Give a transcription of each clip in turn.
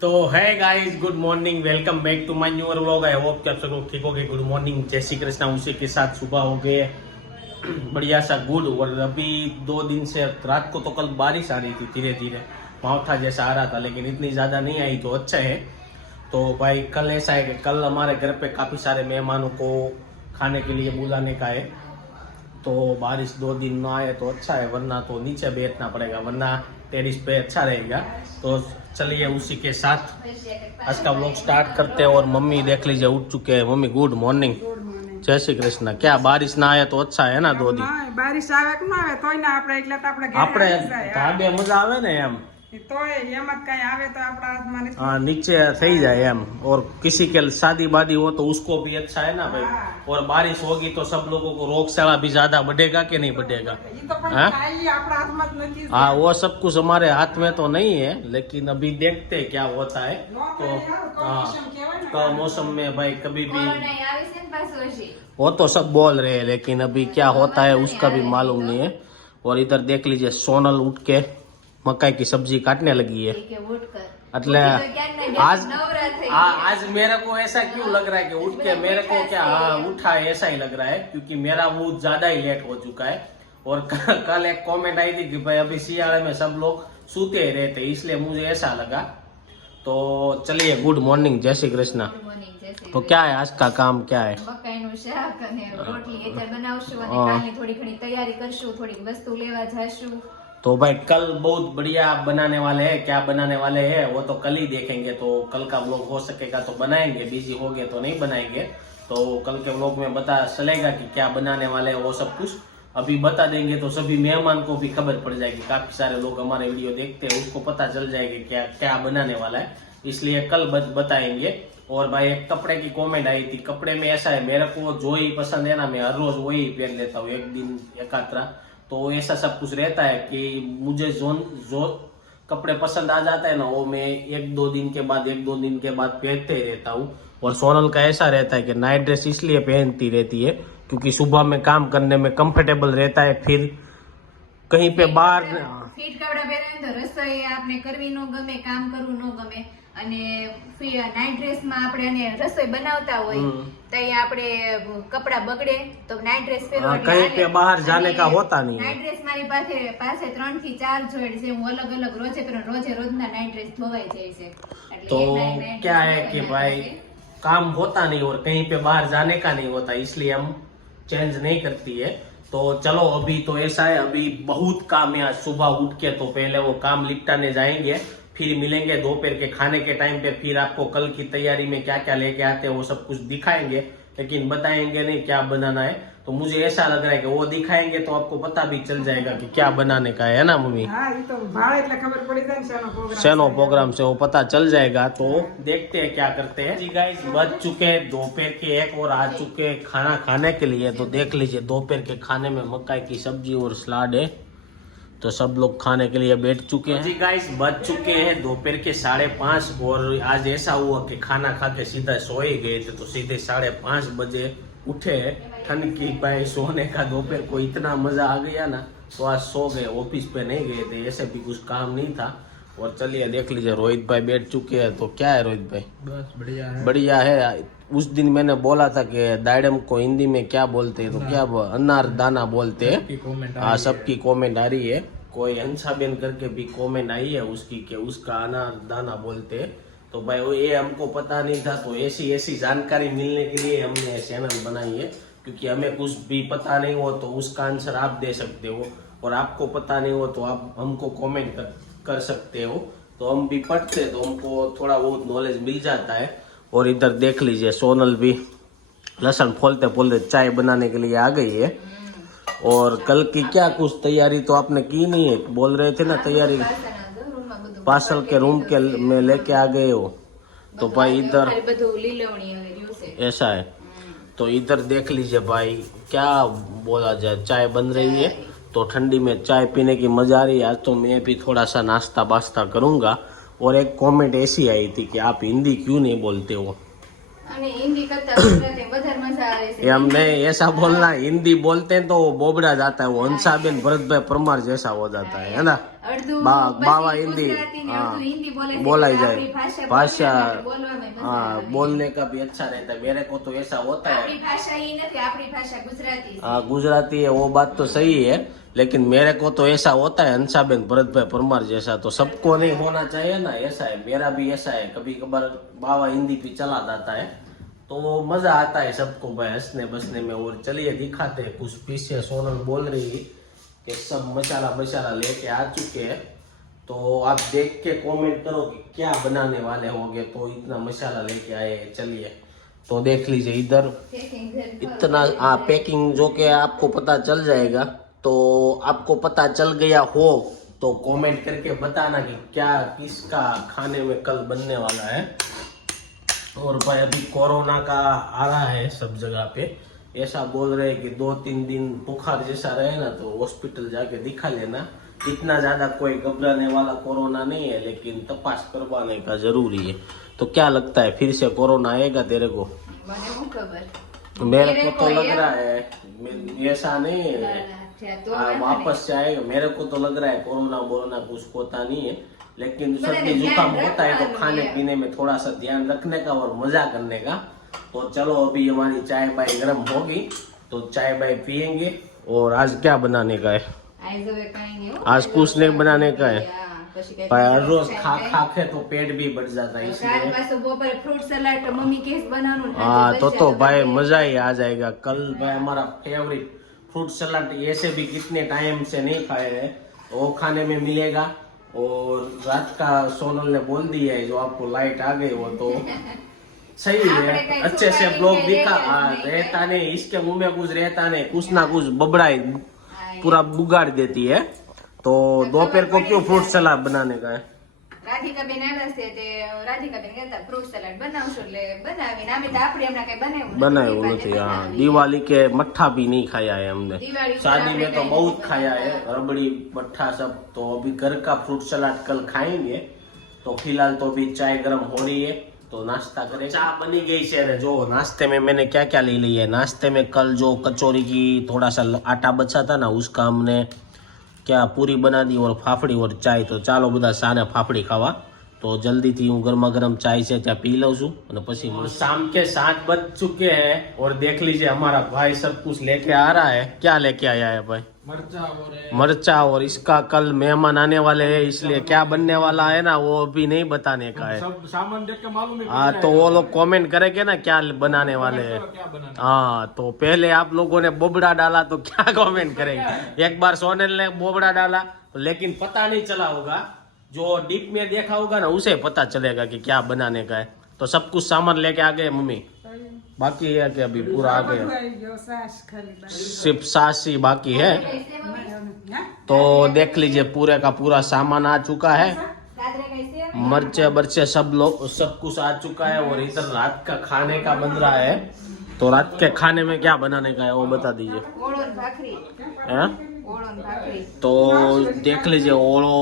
तो है guys, good morning, welcome back to my new vlog. I hope कि आप सब लोग ठीक हो गए। गुड मॉर्निंग, जय श्री कृष्णा। उसी के साथ सुबह हो गए बढ़िया सा गुड। और अभी 2 दिन से रात को तो कल बारिश आ रही थी, धीरे धीरे मावठा जैसा आ रहा था, लेकिन इतनी ज़्यादा नहीं आई, तो अच्छा है। तो भाई कल ऐसा है कि कल हमारे घर पे काफ़ी सारे मेहमानों को खाने के लिए बुलाने का है। तो बारिश 2 दिन ना आए तो अच्छा है, वरना तो नीचे बैठना पड़ेगा, वरना टेरिस पे अच्छा रहेगा। तो चलिए उसी के साथ आज का व्लॉग स्टार्ट करते हैं। और मम्मी देख लीजिए उठ चुके हैं। मम्मी गुड मॉर्निंग, जय श्री कृष्ण। क्या बारिश ना आए तो अच्छा है ना? 2 दिन बारिश आवे કે ના આવે તોય ના આપણે એટલે તો આપણે આપણે ધાબે મજા આવે ને એમ, તોય એમ જ કઈ આવે તો આપણા હાથમાં નથી। हाँ नीचे થઈ જાય એમ। और किसी के शादी वादी हो तो उसको भी अच्छा है ना भाई। और बारिश होगी तो सब लोगों को रोगचाला भी ज्यादा बढ़ेगा कि नहीं बढ़ेगा? ઈ તો પણ ખાલી આપણા હાથમાં જ નથી। हाँ वो सब कुछ हमारे हाथ में तो नहीं है, लेकिन अभी देखते हैं क्या होता है। तो हाँ, तो मौसम में भाई कभी भी वो तो सब बोल रहे हैं, लेकिन अभी क्या होता है उसका भी मालूम नहीं है। और इधर देख लीजिए सोनल उठ के मकाई की सब्जी काटने लगी है। એટલે आज मेरे को ऐसा क्यों लग रहा है कि उठ के मेरे को क्या, हाँ उठा है ऐसा ही लग रहा है, क्योंकि मेरा वो ज्यादा ही लेट हो चुका है। और कल एक कमेंट आई थी कि भाई अभी सियाड़े में सब लोग सूते ही रहते, इसलिए मुझे ऐसा लगा। तो चलिए गुड मॉर्निंग, जय श्री कृष्ण। तो क्या है आज का काम, क्या है? મકાઈનું શાક અને રોટલી એ બનાવશું અને કાલની થોડી ઘણી તૈયારી કરશું, થોડી વસ્તુ લેવા જશું। तो भाई कल बहुत बढ़िया बनाने वाले हैं। क्या बनाने वाले हैं वो तो कल ही देखेंगे। तो कल का व्लॉग हो सकेगा तो बनाएंगे, बिजी हो गए तो नहीं बनाएंगे। तो कल के व्लॉग में पता चलेगा कि क्या बनाने वाले हैं, वो सब कुछ अभी बता देंगे तो सभी मेहमान को भी खबर पड़ जाएगी। काफी सारे लोग हमारे वीडियो देखते हैं, उसको पता चल जाएगा क्या क्या बनाने वाला है, इसलिए कल बताएंगे। और भाई एक कपड़े की कमेंट आई थी। कपड़े में ऐसा है, मेरे को जो ही पसंद है ना, मैं हर रोज वही पहन लेता हूँ, एक दिन एकात्रा। तो ऐसा सब कुछ रहता है कि मुझे जो कपड़े पसंद आ जाता है ना, वो मैं 1-2 दिन के बाद पहनते ही रहता हूँ। और सोनल का ऐसा रहता है कि नाइट ड्रेस इसलिए पहनती रहती है क्योंकि सुबह में काम करने में कंफर्टेबल रहता है, फिर कहीं पे बाहर ફિટ કપડા પહેરે તો રસોઈ આપણે કરવી નો ગમે, કામ કરવું નો ગમે। અને નાઇટ ડ્રેસ માં આપણે અને રસોઈ બનાવતા હોય તો આપણે કપડા બગડે, તો નાઇટ ડ્રેસ પહેરો कहीं पे बाहर जाने का होता नहीं है। નાઇટ ડ્રેસ મારી પાસે 3 થી 4 જોડ છે। હું અલગ અલગ રોજના નાઇટ ડ્રેસ ધોવાઈ જાય છે। એટલે तो क्या है कि भाई काम होता नहीं और कहीं पे बाहर जाने का नहीं होता, इसलिए हम चेंज नहीं करती है। तो चलो अभी तो ऐसा है, अभी बहुत काम है। आज सुबह उठ के तो पहले वो काम निपटाने जाएंगे, फिर मिलेंगे दोपहर के खाने के टाइम पे। फिर आपको कल की तैयारी में क्या क्या लेके आते हैं वो सब कुछ दिखाएंगे, लेकिन बताएंगे नहीं क्या बनाना है। तो मुझे ऐसा लग रहा है कि वो दिखाएंगे तो आपको पता भी चल जाएगा कि क्या बनाने का है ना मम्मी? હા ઈ તો ભાળે એટલે ખબર પડી જાય ને શેનો પ્રોગ્રામ शनो प्रोग्राम से वो पता चल जाएगा। तो देखते हैं क्या करते हैं। जी गाइस, बज चुके हैं दोपहर के 1 और आ चुके हैं खाना खाने के लिए। तो देख लीजिए दोपहर के खाने में मकाई की सब्जी और सलाद है। तो सब लोग खाने के लिए बैठ चुके हैं। जी गाइस, बज चुके हैं दोपहर के 5:30 और आज ऐसा हुआ कि खाना खा के सीधा सो ही गए थे। तो सीधे 5:30 बजे उठे। ठंड की भाई सोने का दोपहर को इतना मजा आ गया ना, तो आज सो गए। ऑफिस पे नहीं गए थे, ऐसे भी कुछ काम नहीं था। और चलिए देख लीजिए रोहित भाई बैठ चुके हैं। तो क्या है रोहित भाई? બસ बढ़िया है। बढ़िया है। उस दिन मैंने बोला था कि दाइडम को हिंदी में क्या बोलते हैं, तो क्या अनार दाना बोलते हैं। हाँ, सबकी कमेंट आ रही है। कोई हंसाबेन करके भी कमेंट आई है उसकी कि उसका अनार दाना बोलते हैं। तो भाई वो ये हमको पता नहीं था, तो ऐसी जानकारी मिलने के लिए हमने चैनल बनाई है। क्योंकि हमें कुछ भी पता नहीं हो तो उसका आंसर आप दे सकते हो, और आपको पता नहीं हो तो आप हमको कमेंट कर सकते हो। तो हम भी पढ़ते तो हमको थोड़ा बहुत नॉलेज मिल जाता है। और इधर देख लीजिए सोनल भी लहसुन फोलते फोलते चाय बनाने के लिए आ गई है। और कल की क्या कुछ तैयारी तो आपने की नहीं है, बोल रहे थे ना तैयारी पार्सल के रूम के में लेके आ गए हो। तो भाई इधर ऐसा है। तो इधर देख लीजिए भाई, क्या बोला जाए, चाय बन रही है। तो ठंडी में चाय पीने की मजा आ रही है। आज तो मैं भी थोड़ा सा नाश्ता बास्ता करूंगा। और एक कमेंट ऐसी आई थी कि आप हिंदी क्यों नहीं बोलते हो? हमने ऐसा बोलना, हिंदी बोलते हैं तो वो बोबड़ा जाता है, वो हंसाबेन भरत भाई परमार जैसा हो जाता है ना? અડધું બાવા પછી हिंदी ગુજરાતી ને અડધું હિન્દી બોલે છે, बोला ही એટલે जाए આપણી भाषा બોલવામાં મજા हाँ આવે. बोलने का भी अच्छा रहता है मेरे को तो ऐसा होता है આપણી ભાષા ઈ નથી, આપણી ભાષા ગુજરાતી છે. हाँ गुजराती है वो बात तो सही है लेकिन मेरे को तो ऐसा होता है हंसाबेन भरत भाई परमार जैसा तो सबको नहीं होना चाहिए ना ऐसा है मेरा भी ऐसा है कभी कभार बावा हिंदी भी चला जाता है तो मजा आता है सबको भाई हंसने बसने में और चलिए दिखाते हैं कुछ पीछे सोनल बोल रही कि सब मसाला बसाला लेके आ चुके हैं तो आप देख के कमेंट करो कि क्या बनाने वाले होंगे तो इतना मसाला लेके आए हैं। चलिए तो देख लीजिए इधर इतना पैकिंग जो कि आपको पता चल जाएगा तो आपको पता चल गया हो तो कमेंट करके बताना कि क्या किसका खाने में कल बनने वाला है। और भाई अभी कोरोना का आ रहा है सब जगह पे ऐसा बोल रहे हैं कि 2-3 दिन बुखार जैसा रहे ना तो हॉस्पिटल जाके दिखा लेना इतना ज्यादा कोई घबराने वाला कोरोना नहीं है लेकिन तपास करवाने का जरूरी है। तो क्या लगता है फिर से कोरोना आएगा तेरे को? મને શું ખબર? मेरे मेरे को को तो लग ये- रहा है ऐसा नहीं है अच्छा, तो वापस से आएगा मेरे को तो लग रहा है कोरोना बोरोना कुछ होता नहीं है लेकिन बड़ा सर्दी ध्यान जुकाम होता है तो रखना खाने है। पीने में थोड़ा सा ध्यान रखने का और मजा करने का। तो चलो अभी हमारी चाय बाय गर्म होगी तो चाय बाय पियेंगे। और आज क्या बनाने का है? आज હવે કાંઈ નહીં હો. आज कुछ नहीं बनाने का है હા, પછી કાંઈ भाई हर रोज ખાઈ खा ખાઈ. खा के तो पेट भी बढ़ जाता है કાલ इसलिए પાછું બપોરે फ्रूट सलाड તો મમ્મી કેસ બનાવવાનું ને हाँ આજે तो બચ્ચા भाई લોકો मजा ही आ जाएगा। कल भाई हमारा फेवरेट फ्रूट सलाद ऐसे भी कितने टाइम से नहीं खाए हैं वो खाने में मिलेगा। और रात का सोनल ने बोल दिया है जो आपको लाइट आ गई वो तो सही आपने है कहीं अच्छे से छुपाई ब्लॉग नहीं, दिखा रहता हाँ, नहीं रहता नहीं इसके मुंह में कुछ रहता नहीं कुछ ना कुछ बबड़ाई हाँ, पूरा बुगाड़ देती है। तो दोपहर को क्यों फ्रूट सलाद बनाने का है? રાધિકાબેન આવ્યા છે તે રાધિકાબેન કહેતા ફ્રૂટ સલાડ બનાવશું એટલે બનાવીને અમે તો આપણે હમણાં કઈ બનાવ્યું बनाया नहीं हाँ दिवाली के मट्ठा भी नहीं खाया है हमने दिवाली पर शादी में आपने तो कहीं बहुत नहीं खाया है खाया। रबड़ी मट्ठा सब। तो अभी घर का फ्रूट सलाद कल खाएंगे। तो फिलहाल तो अभी चाय गर्म हो रही है तो नाश्ता करें। चाय बनी गई है रे जो नाश्ते में मैंने क्या क्या ले लिया है। नाश्ते में कल जो कचौरी की थोड़ा सा आटा बचा था ना उसका हमने क्या पूरी बना दी और फाफड़ी और चाय। तो चालो બધા સાને फाफड़ी खावा तो जल्दी थी हूँ गर्मा गर्म चाय से ત્યાં पी लूँ છું અને પછી शाम के 7 बज चुके हैं और देख लीजिए हमारा भाई सब कुछ लेके आ रहा है। क्या लेके आया है भाई? मरचा और इसका कल मेहमान आने वाले हैं इसलिए क्या बनने वाला है ना वो अभी नहीं बताने का है। सब सामान देख के मालूम है हाँ तो वो लोग कमेंट करेंगे ना क्या बनाने वाले हैं। क्या बनाना हाँ तो पहले आप लोगों ने बोबड़ा डाला तो क्या कमेंट करेंगे। एक बार सोनल ने बोबड़ा डाला लेकिन पता नहीं चला होगा जो डीप में देखा होगा ना उसे पता चलेगा कि क्या बनाने का है। तो सब कुछ सामान लेके आ गए मम्मी बाकी है कि अभी पूरा आ गया આવી ગયો સાસ ખાલી બાકી. सिर्फ सास ही बाकी है। હા? तो देख लीजिए पूरे का पूरा सामान आ चुका है રાત્રે કઈ છે मर्चे बर्चे सब लोग सब कुछ आ चुका है। और इधर रात का खाने का बन रहा है। तो रात के खाने में क्या बनाने का है वो बता दीजिए। ઓળો ને ભાખરી हैं? ઓળો ને ભાખરી तो देख लीजिए ओलो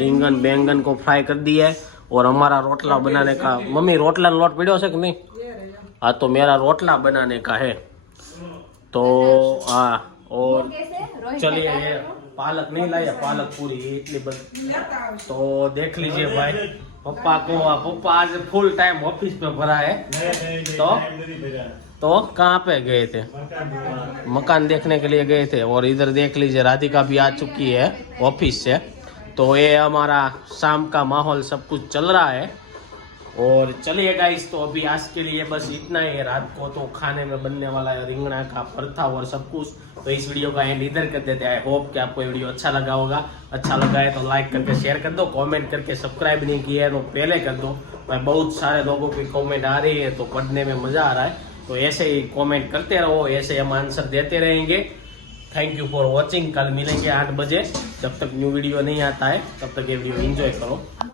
रिंगन बैंगन को फ्राई कर दिया है। और हमारा रोटला बनाने का मम्मी रोटला लोट पीड़ो से कि नहीं? हाँ तो मेरा रोटला बनाने का है। तो हाँ और કેસે રોહિત चलिए ये पालक नहीं लाया पालक पूरी ये इतनी લેતા આવશું. तो देख लीजिए भाई पप्पा को पप्पा आज फुल टाइम ऑफिस पे भरा है। तो कहाँ पे गए थे? मकान देखने के लिए गए थे। और इधर देख लीजिए राधिका भी आ चुकी है ऑफिस से। तो ये हमारा शाम का माहौल सब कुछ चल रहा है। और चलिए गाइस तो अभी आज के लिए बस इतना ही है। रात को तो खाने में बनने वाला है रिंगना का भरता और सब कुछ। तो इस वीडियो का एंड इधर कर देते हैं। आई होप कि आपको ये वीडियो अच्छा लगा होगा। अच्छा लगा है तो लाइक करके शेयर कर दो कमेंट करके सब्सक्राइब नहीं किया है तो पहले कर दो। मैं बहुत सारे लोगों की कमेंट आ रही है तो पढ़ने में मज़ा आ रहा है। तो ऐसे ही कमेंट करते रहो ऐसे हम आंसर देते रहेंगे। Thank you for watching. कल मिलेंगे 8 बजे। जब तक न्यू वीडियो नहीं आता है तब तक ये वीडियो एंजॉय करो।